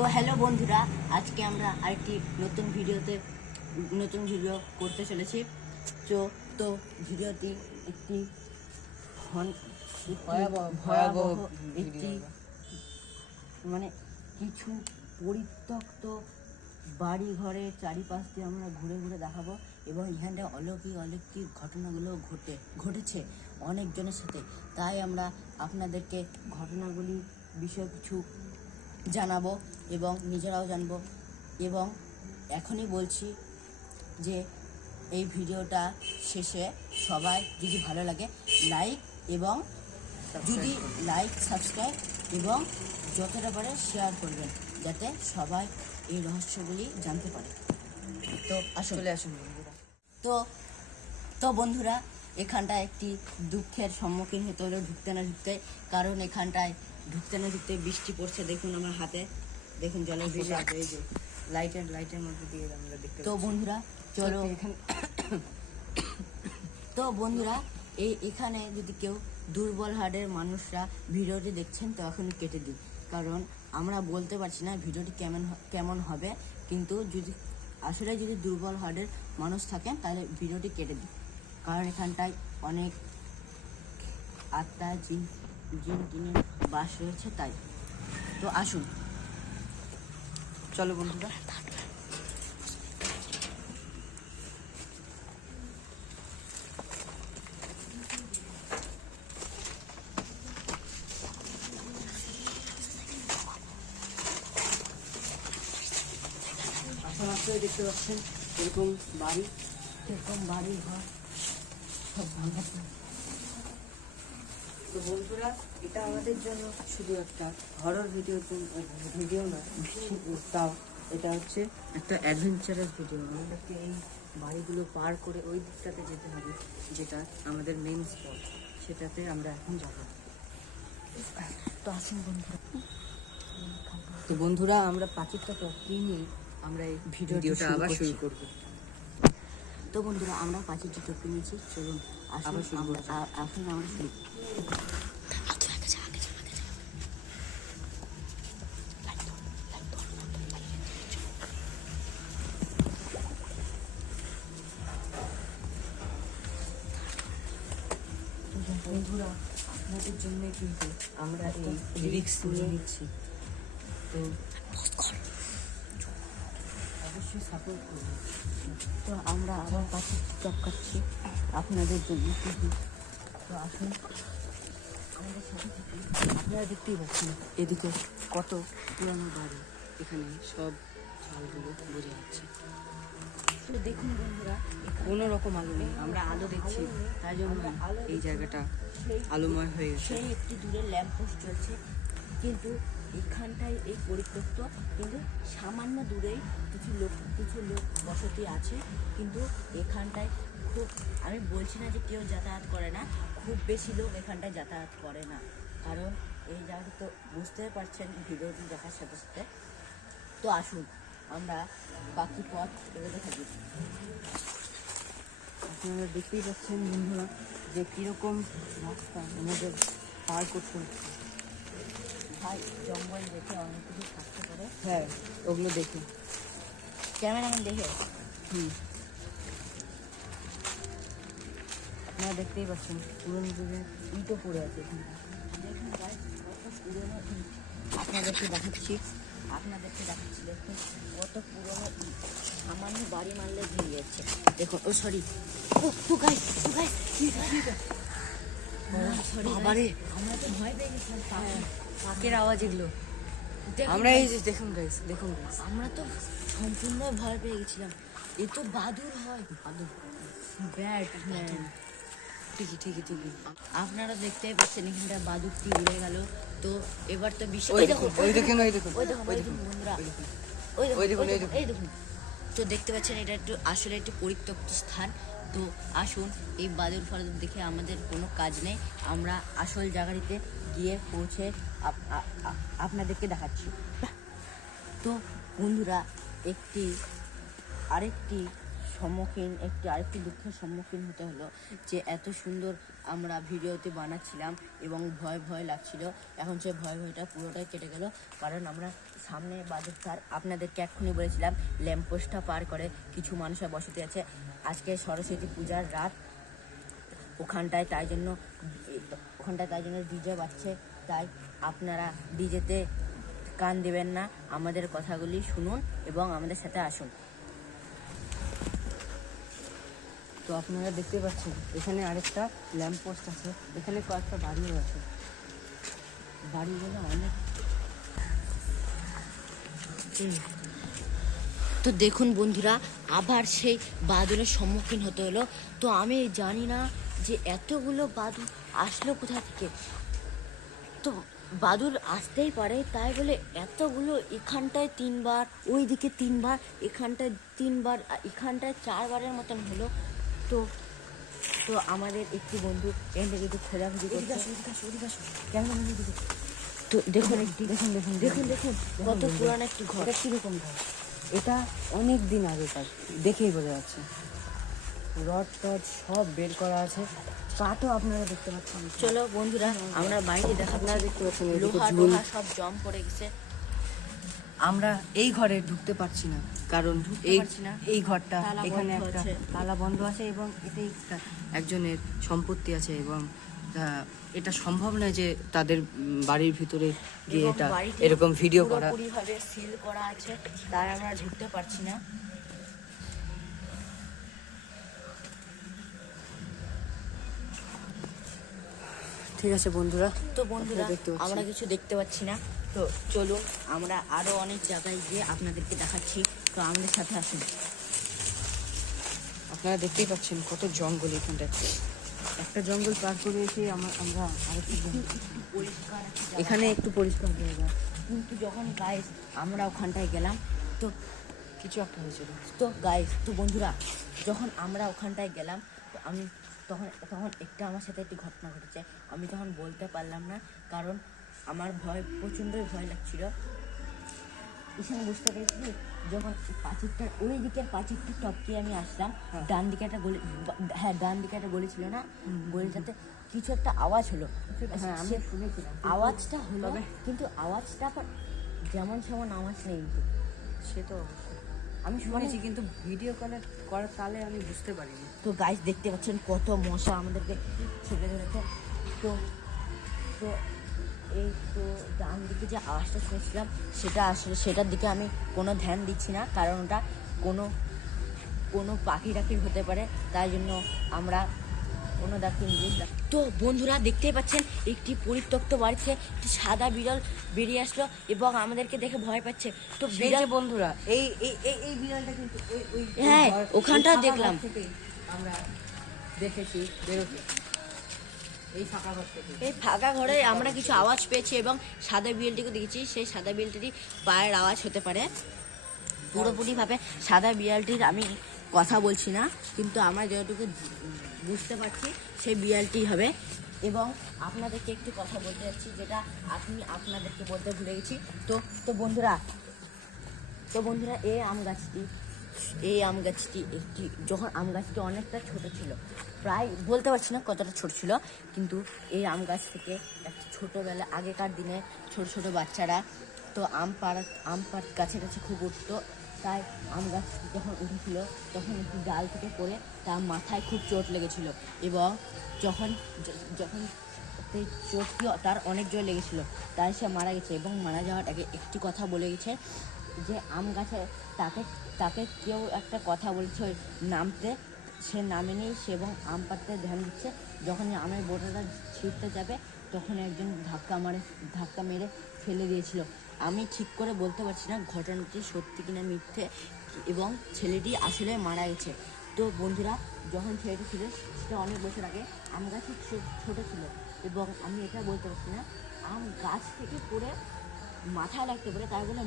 তো হ্যালো বন্ধুরা, আজকে আমরা আরেকটি নতুন ভিডিও করতে চলেছি। তো ভিডিওটি একটি ভয়াবহ একটি মানে কিছু পরিত্যক্ত বাড়ি ঘরের চারিপাশ দিয়ে আমরা ঘুরে ঘুরে দেখাবো এবং এখানটায় অলৌকিক ঘটনাগুলো ঘটেছে অনেকজনের সাথে। তাই আমরা আপনাদেরকে ঘটনাগুলি বিষয়ে কিছু জানাবো এবং নিজেরাও জানবো। এবং এখনই বলছি যে এই ভিডিওটা শেষে সবাই যদি ভালো লাগে লাইক সাবস্ক্রাইব এবং যতটা পারে শেয়ার করবেন, যাতে সবাই এই রহস্যগুলি জানতে পারে। তো চলে আসুন বন্ধুরা। তো বন্ধুরা, এখানটায় একটি দুঃখের সম্মুখীন হতে হলো ঢুকতে না ঢুকতে, কারণ এখানটায় ঢুকতে না ঢুকতে বৃষ্টি পড়ছে। দেখুন আমার হাতে, দেখুন জলের ফোঁটা, এই যে লাইটের মধ্যে দিয়ে আমরা দেখতে। তো বন্ধুরা চলো তো বন্ধুরা, এখানে যদি কেউ দুর্বল হার্টের মানুষরা ভিডিওটি দেখছেন তো এখন কেটে দিই, কারণ আমরা বলতে পারছি না ভিডিওটি কেমন হবে। কিন্তু যদি দুর্বল হার্টের মানুষ থাকেন তাহলে ভিডিওটি কেটে দিই, কারণ এখানটায় অনেক আত্মা জিন বাস রয়েছে। তাই তো আসুন, চলো বন্ধুরা। দেখতে পাচ্ছেন এরকম বাড়ি ঘর সব ভাঙা। তো বন্ধুরা, এটা আমাদের জন্য শুধু একটা হরর ভিডিও নয়, তাও এটা হচ্ছে একটা অ্যাডভেঞ্চারাস ভিডিও। আমাদেরকে এই বাড়িগুলো পার করে ওই দিকটাতে যেতে হবে, যেটা আমাদের মেইন স্পট। সেটাতে আমরা এখন যাব। তো আসুন বন্ধুরা। তো বন্ধুরা, আমরা পাখিটা টপকিয়ে নিয়ে আমরা এই ভিডিওটা আবার শুরু করব। তো বন্ধুরা, আমরা পাখিটা টপকিয়ে নিয়েছি, চলুন আবার শুরু করব। এখন আমরা শুরু। বন্ধুরা, আপনাদের জন্য কিন্তু আমরা এই রিস্ক তুলে নিচ্ছি, তো অবশ্যই সাপোর্ট করবো। তো আমরা আবার পাখি টপকাচ্ছি আপনাদের জন্য। তো আসুন আমাদের সাথে থেকে। আপনারা দেখতেই পাচ্ছেন এদিকে কত পুরানো বাড়ি, এখানে সব চালগুলো বোঝা যাচ্ছে। তো দেখুন বন্ধুরা, কোনো রকম আলো নেই, আমরা আলো দেখছি, তাই জন্য এই জায়গাটা আলোময় হয়ে গেছে। সেই একটি দূরে ল্যাম্পপোস্ট জ্বলছে, কিন্তু এখানটায় এই পরিত্যক্ত, কিন্তু সামান্য দূরেই কিছু লোক বসতি আছে। কিন্তু এখানটায় আমি বলছি না যে কেউ যাতায়াত করে না, খুব বেশি লোক এখানটায় যাতায়াত করে না, কারণ এই জায়গাটা তো বুঝতেই পারছেন ভিডিওটি দেখার সাথে সাথে। তো আসুন আমরা বাকি পথ এগোতে থাকি। আপনারা দেখতেই পাচ্ছেন বন্ধুরা যে কীরকম রাস্তা আমাদের পার করতে হচ্ছে। ভাই, জঙ্গল দেখে অনেক কিছু থাকতে পারে। হ্যাঁ, ওগুলো দেখে ক্যামেরাম্যান দেখে। আপনারা দেখতেই পাচ্ছেন পুরোনো যুগের ইটও পড়ে আছে এখানে। দেখুন ভাই, কত পুরোনো ইট আপনাদেরকে দেখাচ্ছি। দেখুন কত পুরোনো ইট, সামান্য বাড়ি মারলে ভেঙে যাচ্ছে। দেখুন, ও সরি, বাবারে, আমরা তো ভয় পেয়ে গেছিলাম কাকের আওয়াজ এগুলো। আমরা এই যে দেখুন গাইস, আমরা তো সম্পূর্ণ ভয় পেয়ে গেছিলাম। এ তো বাদুর হয়, ব্যাটম্যান। ঠিকই আপনারা দেখতেই পাচ্ছেন এখানটা বাদুরটি উড়ে গেল। তো এবার তো বন্ধুরা, এই দেখুন। তো দেখতে পাচ্ছেন এটা আসলে একটু পরিত্যক্ত স্থান। তো আসুন, এই বাদুর ফাদুর দেখে আমাদের কোনো কাজ নেই, আমরা আসল জায়গাটিতে গিয়ে পৌঁছে আপনাদেরকে দেখাচ্ছি। তো বন্ধুরা, আরেকটি আরেকটি দুঃখের সম্মুখীন হতে হলো যে এত সুন্দর আমরা ভিডিওতে বানাচ্ছিলাম এবং ভয় লাগছিল। এখন সে ভয়টা পুরোটাই কেটে গেল, কারণ আমরা সামনে বাজার তার আপনাদেরকে এক্ষুনি বলেছিলাম ল্যাম্পপোস্টটা পার করে কিছু মানুষের বসতি আছে। আজকে সরস্বতী পূজার রাত, ওখানটায় তাই জন্য ডিজে বাজছে। তাই আপনারা ডিজেতে কান দেবেন না, আমাদের কথাগুলি শুনুন এবং আমাদের সাথে আসুন। তো আপনারা দেখতে পাচ্ছেন এখানে আরেকটা ল্যাম্প পোস্ট আছে, এখানে কয়েকটা বাড়িও আছে, বাড়িগুলো অনেক। তো দেখুন বন্ধুরা, আবার সেই বাদলের সম্মুখীন হতে হলো। তো আমি জানি না যে এতগুলো বাদল আসলো কোথা থেকে। তো বাদুড় আসতেই পারে, তাই বলে এতগুলো এখানটায় 3বার, ওইদিকে 3বার, এখানটায় 3বার, এখানটায় 4বারের মতন হলো। তো তো আমাদের একটি বন্ধু এখান থেকে একটু খোঁজাখুঁজি করছে। তো দেখুন দেখুন কত পুরানো একটি ঘর। কিরকম ঘর? এটা অনেক দিন আগেকার, দেখেই বোঝা যাচ্ছে। রড টড সব বের করা আছে, কাঠও আপনারা দেখতে পাচ্ছেন। চলো বন্ধুরা আমরা বাইরে আপনারা দেখতে পাচ্ছেন লোহা সব জম পড়ে গেছে। আমরা এই ঘরে ঢুকতে পারছি না, কারণ এই ঘরটা এখানে একটা তালা বন্ধ আছে এবং এটাই একজনের সম্পত্তি আছে এবং এটা সম্ভব নয় যে তাদের বাড়ির ভিতরে গিয়ে এটা এরকম ভিডিও করা। পুরোপুরিভাবে সিল করা আছে, তাই আমরা ঢুকতে পারছি না। ঠিক আছে বন্ধুরা, তো বন্ধুরা আমরা কিছু দেখতে পাচ্ছি না। তো চলুন আমরা আরো অনেক জায়গায় গিয়ে আপনাদেরকে দেখাচ্ছি। তো আমাদের সাথে আসুন। আপনারা দেখতেই পাচ্ছেন কত জঙ্গল এখানটায়। একটা জঙ্গল পার করে এসে আমরা আরেকটি পরিষ্কার এখানে একটু পরিষ্কার জায়গা, কিন্তু যখন গাইস আমরা ওখানটায় গেলাম তো কিছু একটা হয়েছিল। তো বন্ধুরা যখন আমরা ওখানটায় গেলাম, তো আমি তখন আমার সাথে একটি ঘটনা ঘটেছে। আমি তখন বলতে পারলাম না, কারণ আমার প্রচণ্ডই ভয় লাগছিল। এখানে বুঝতে পেরেছি যখন ওই দিকের পাঁচিরটা টপকে আমি আসলাম, ডান দিকে একটা গলি ছিল না, গলিটাতে কিছু একটা আওয়াজ হলো। হ্যাঁ আমি শুনেছিলাম আওয়াজটা হলো, কিন্তু আওয়াজটা যেমন সেমন আওয়াজ নেই। কিন্তু সে তো আমি শুনেছি, কিন্তু ভিডিও করার তালে আমি বুঝতে পারিনি। তো গাইস দেখতে পাচ্ছেন কত মশা আমাদেরকে ছেড়ে ধরেছে। তো ডান দিকে যে আওয়াজটা শুনেছিলাম সেটার দিকে আমি কোনো ধ্যান দিচ্ছি না, কারণ ওটা কোনো পাখি টাখির হতে পারে, তাই জন্য আমরা কোনো তো বন্ধুরা দেখতেই পাচ্ছেন একটি পরিত্যক্ত বাড়িতে একটি সাদা বিড়াল বেরিয়ে আসলো এবং আমাদেরকে দেখে ভয় পাচ্ছে। তো বিড়াল বন্ধুরা এই বিড়ালটা কিন্তু হ্যাঁ ওখানটা দেখলাম, আমরা দেখেছি বেরোতে। এই ফাঁকা ঘরে আমরা কিছু আওয়াজ পেয়েছি এবং সাদা বিড়ালটিকে দেখেছি। সেই সাদা বিড়ালটির পায়ের আওয়াজ হতে পারে। পুরোপুরিভাবে সাদা বিড়ালটির আমি কথা বলছি না, কিন্তু আমরা যতটুকু বুঝতে পারছি সেই বিড়ালটি হবে। এবং আপনাদেরকে একটি কথা বলতে যাচ্ছি, যেটা আপনাদেরকে বলতে ভুলে গেছি। তো বন্ধুরা এই আম গাছটি যখন আম গাছটি অনেকটা ছোট ছিল, প্রায় বলতে পারছি না কতটা ছোট ছিল, কিন্তু এই আম গাছ থেকে একটা ছোটোবেলা আগেকার দিনে ছোট বাচ্চারা তো আম গাছের কাছে খুব উঠতো। তাই আম গাছ যখন উঠেছিল তখন একটি ডাল থেকে পড়ে তার মাথায় খুব চোট লেগেছিল এবং যখন সেই চোটটি তার অনেক জোর লেগেছিল, তাই সে মারা গেছে। এবং মারা যাওয়ার আগে একটি কথা বলে গেছে যে আম গাছে তাকে কেউ একটা কথা বলছে নামতে, সে নামেনি, সে এবং আম পাড়তে ধ্যান দিচ্ছে। যখনই আমের বোটাটা ছিঁড়তে যাবে তখন একজন ধাক্কা মেরে ফেলে দিয়েছিল। আমি ঠিক করে বলতে পারছি না ঘটনাটি সত্যি কিনা মিথ্যে, এবং ছেলেটি আসলে মারা গেছে। তো বন্ধুরা যখন ছেলেটি ছিল সেটা অনেক বছর আগে, আম গাছটি ছোট ছিল এবং আমি এটা বলতে পারছি না আম গাছ থেকে পড়ে মাথায় লাগতে পারে তাই বলে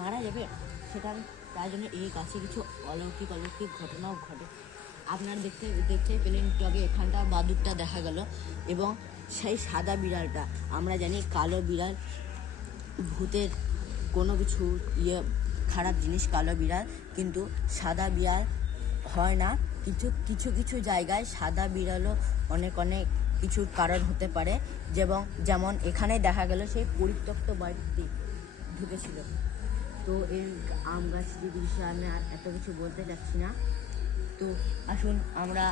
মারা যাবে সেটা, তাই জন্য এই গাছে কিছু অলৌকিক ঘটনাও ঘটে। আপনারা দেখতে পেলেন একটু আগে এখানটা বাদুরটা দেখা গেল, এবং সেই সাদা বিড়ালটা, আমরা জানি কালো বিড়াল ভূতের কোনো কিছু খারাপ জিনিস কালো বিড়াল, কিন্তু সাদা বিড়াল হয় না। কিছু কিছু কিছু জায়গায় সাদা বিড়ালও অনেক অনেক কিছুর কারণ হতে পারে, যেমন এখানে দেখা গেল সেই পরিত্যক্ত বাড়িতে ঢুকেছিল। তো এই আম গাছটির বিষয়ে আমি আর এত কিছু বলতে চাচ্ছি না। তো আসুন আমরা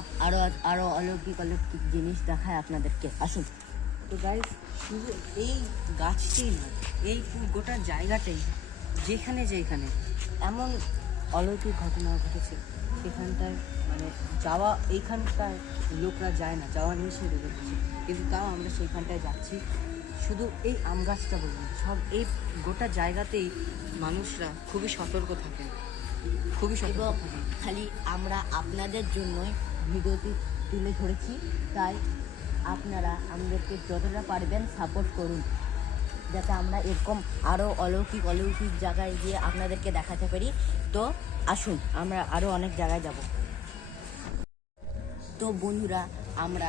আরো অলৌকিক অলৌকিক জিনিস দেখাই আপনাদেরকে, আসুন। তো গাইস, শুধু এই গাছটি না, এই গোটা জায়গাটাই যেখানে এমন অলৌকিক ঘটনা ঘটেছে, সেখানটায় মানে যাওয়া, এইখানটায় লোকরা যায় না, যাওয়া নিষেধ রেখেছে, কিন্তু তাও আমরা সেইখানটায় যাচ্ছি। শুধু এই আম গাছটা বলুন, সব এই গোটা জায়গাতেই মানুষরা খুবই সতর্ক থাকেন, খুবই সতর্ক এবং থাকেন। খালি আমরা আপনাদের জন্যই ভিডিওটি তুলে ধরেছি, তাই আপনারা আমাদেরকে যতটা পারবেন সাপোর্ট করুন, যাতে আমরা এরকম আরও অলৌকিক অলৌকিক জায়গায় গিয়ে আপনাদেরকে দেখাতে পারি। তো আসুন আমরা আরও অনেক জায়গায় যাব। তো বন্ধুরা, আমরা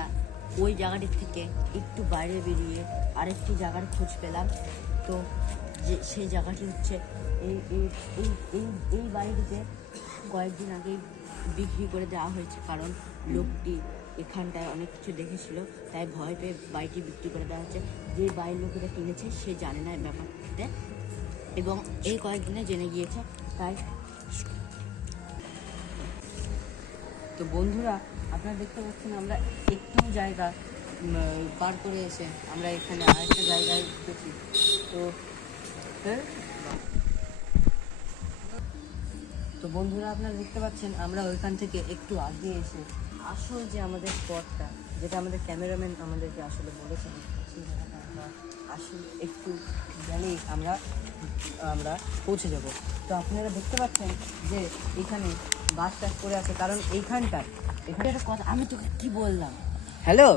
ওই জায়গাটির থেকে একটু বাইরে বেরিয়ে আরেকটি জায়গার খোঁজ পেলাম। তো সেই জায়গাটি হচ্ছে এই এই এই এই এই বাড়িটিতে কয়েকদিন আগেই বিক্রি করে দেওয়া হয়েছে, কারণ লোকটি এখানটায় অনেক কিছু দেখেছিল, তাই ভয় পেয়ে বাড়িটি বিক্রি করে দেওয়া হচ্ছে। যে বাড়ির লোকেরা কিনেছে সে জানে না এই ব্যাপারটিতে, এবং এই কয়েকদিনে জেনে গিয়েছে, তাই। তো বন্ধুরা, আপনারা দেখতে পাচ্ছেন আমরা একটু জায়গা পার করে এসে আমরা এখানে আরেকটা জায়গায় উঠেছি। তো তো বন্ধুরা, আপনারা দেখতে পাচ্ছেন আমরা ওইখান থেকে একটু আগে এসে আসল যে আমাদের স্পটটা, যেটা আমাদের ক্যামেরাম্যান আমাদেরকে আসলে বলেছেন, সেই জায়গাটা আমরা আসলে একটু গেলেই আমরা পৌঁছে যাব। তো আপনারা দেখতে পাচ্ছেন যে এখানে বাস টাস করে আছে, কারণ এইখানটা এটা একটা কথা, আমি তোকে কি বললাম? হ্যালো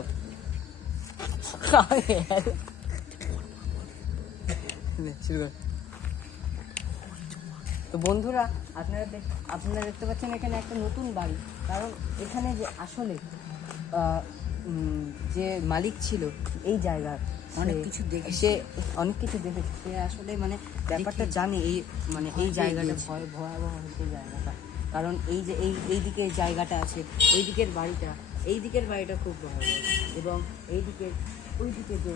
তো বন্ধুরা, আপনারা দেখতে পাচ্ছেন এখানে একটা নতুন বাড়ি, কারণ এখানে যে আসলে যে মালিক ছিল এই জায়গার, অনেক কিছু দেখেছে, সে অনেক কিছু দেখেছে, সে আসলে মানে ব্যাপারটা জানে, এই জায়গাটা ভয়াবহ হচ্ছে জায়গাটা, কারণ এই যে এই দিকে জায়গাটা আছে, এই দিকের বাড়িটা খুব ভয়াবহ, এবং ওই দিকে যে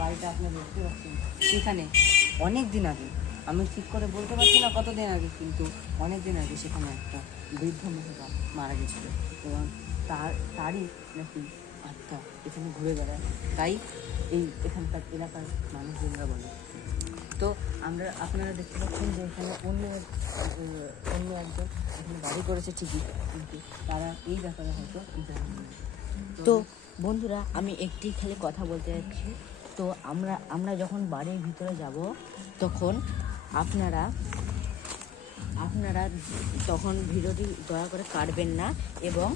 বাড়িটা আপনারা দেখতে পাচ্ছেন, সেখানে অনেক দিন আগে, আমি ঠিক করে বলতে পারছি না কতদিন আগে, কিন্তু অনেক দিন আগে সেখানে একটা বৃদ্ধ মহিলা মারা গেছিল, এবং তারই নাকি আত্মা এখানে ঘুরে বেড়ায়, তাই এখানকার এলাকার মানুষজনরা বলে। তো আপনারা দেখতে পাচ্ছেন যে এখানে অন্য একজন এখানে বাড়ি করেছে ঠিকই, কিন্তু তারা এই ব্যাপারে হয়তো জানে না। তো বন্ধুরা, আমি একটি খালি কথা বলতে যাচ্ছি। তো আমরা যখন বাড়ির ভিতরে যাব, তখন আপনারা তখন ভিডিওটি দয়া করে কাটবেন না, এবং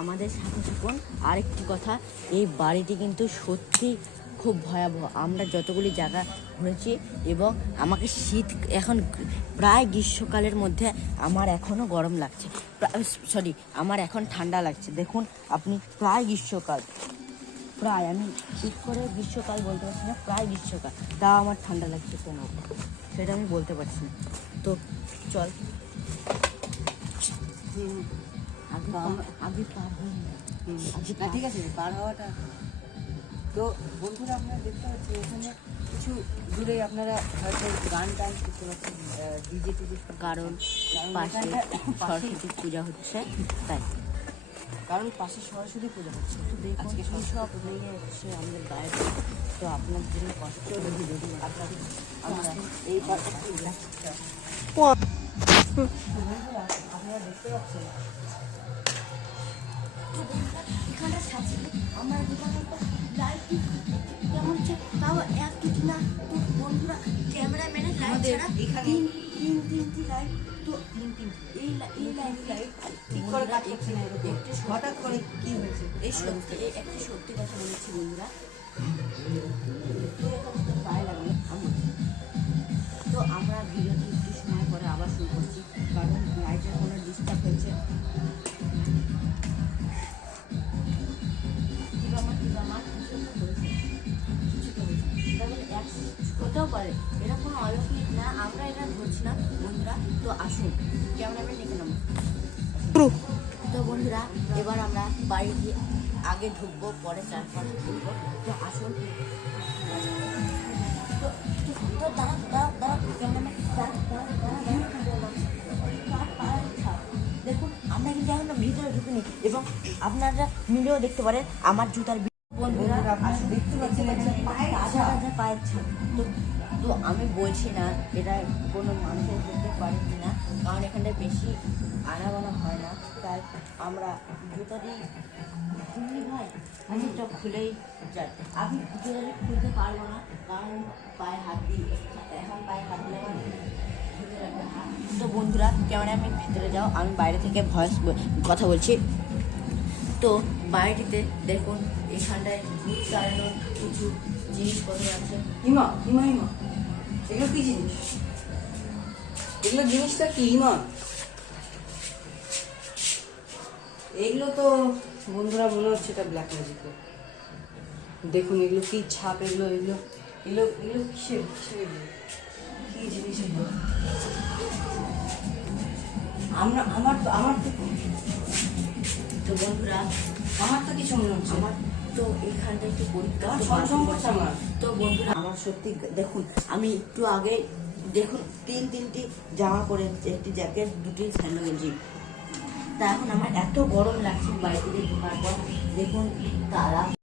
আমাদের সাথে থাকুন। আরেকটি কথা, এই বাড়িটি কিন্তু সত্যি খুব ভয়াবহ। আমরা যতগুলি জায়গা ঘুরেছি, এবং আমাকে শীত, এখন প্রায় গ্রীষ্মকালের মধ্যে আমার এখনও গরম লাগছে, আমার এখন ঠান্ডা লাগছে। দেখুন আপনি, প্রায় গ্রীষ্মকাল, প্রায়, আমি ঠিক করে গ্রীষ্মকাল বলতে পারছি না, প্রায় গ্রীষ্মকাল, তাও আমার ঠান্ডা লাগছে কেন সেটা আমি বলতে পারছি না। তো চল, আগে পার হই না। ঠিক আছে, পার হওয়াটা। তো বন্ধুরা, আপনারা দেখতে পাচ্ছেন এখানে কিছু দূরে আপনারা হয়তো গান টান শুনতে পাচ্ছেন, ডিজে টিজে, কারণ পাশে সরস্বতী পূজা হচ্ছে, তাই। কারণ পাশে সরস্বতী পূজা হচ্ছে। তো দেখুন কি সব নিয়ে এসে আমাদের গায়ে, তো আপনার জন্য কষ্ট যদি আপনাদের এই বন্ধুরা, আপনারা দেখতে পাচ্ছেন এখানে সাথে আমার দোকানে লাইট কেমন হচ্ছে, তাও এক কিছু না। তো বন্ধুরা, ক্যামেরাম্যানের লাইট ছাড়া তিনটি লাইট, তো এই লাইট ঠিক করে কাজ করছে না, এরকম হঠাৎ করে কি হয়েছে? একটি সত্যি কথা বলেছি বন্ধুরা, গায়ে লাগলো আমার। তো আমরা ভিডিওটি একটু সময় পরে আবার শুরু করছি, কারণ লাইটের কোনো ডিস্টার্ব হয়েছে। হতেও পারে, এটা কোনো অলৌকিক না, আমরা এটা ধরছি না বন্ধুরা। তো আসুন, ক্যামেরাম্যান এখানে নামো। তো বন্ধুরা, এবার আমরা বাড়ি গিয়ে আগে ঢুকবো, পরে চারপাশ ঢুকবো। তো আসুন। তো তো দেখুন, আমরা কিন্তু এখন ভিতরে ঢুকিনি এবং আপনারা মিলেও দেখতে পারেন আমার জুতার বন্ধুরা আসুন, দেখতে পাচ্ছেন পায়ের ছাপ। তো তো আমি বলছি না এটা কোনো মানুষের দেখতে পারে কিনা, কারণ এখানে বেশি আনাগোনা হয় না, তাই আমরা জুতা দিয়ে ভাই আমি তো খুলেই যাই। আমি জুতা দিয়ে খুলতে পারবো না, কারণ পায়ে হাত দিই, এখন পায়ে হাত দিলে আমার ভিতরে একটা হাত। তো বন্ধুরা, ক্যামেরা আমি ভিতরে যাও, আমি বাইরে থেকে ভয়েস কথা বলছি। তো বাড়িটিতে দেখুন এখানটায় দুধ চালানোর কিছু জিনিসপত্র আছে। ইমা ইমা ইমা এগুলো কি জিনিস? এগুলো জিনিসটা কি ইমা? এগুলো তো বন্ধুরা মনে হচ্ছে এটা ব্ল্যাক ম্যাজিকের। দেখুন এগুলো কি ছাপ, এগুলো এগুলো এগুলো এগুলো কিসের কিসের এগুলো? কি জিনিস এগুলো? আমার তো বন্ধুরা, আমার তো কিছু মনে হচ্ছে। আমার তো এখানটা একটু পরীক্ষা আমার ছমছম করছে আমার। তো বন্ধুরা, আমার সত্যি দেখুন, আমি একটু আগে দেখুন তিনটি জামা পরে, একটি জ্যাকেট, দুটি স্যান্ডো গেঞ্জি। তা এখন আমার এত গরম লাগছে বাড়ি থেকে ঢোকার পর। দেখুন তারা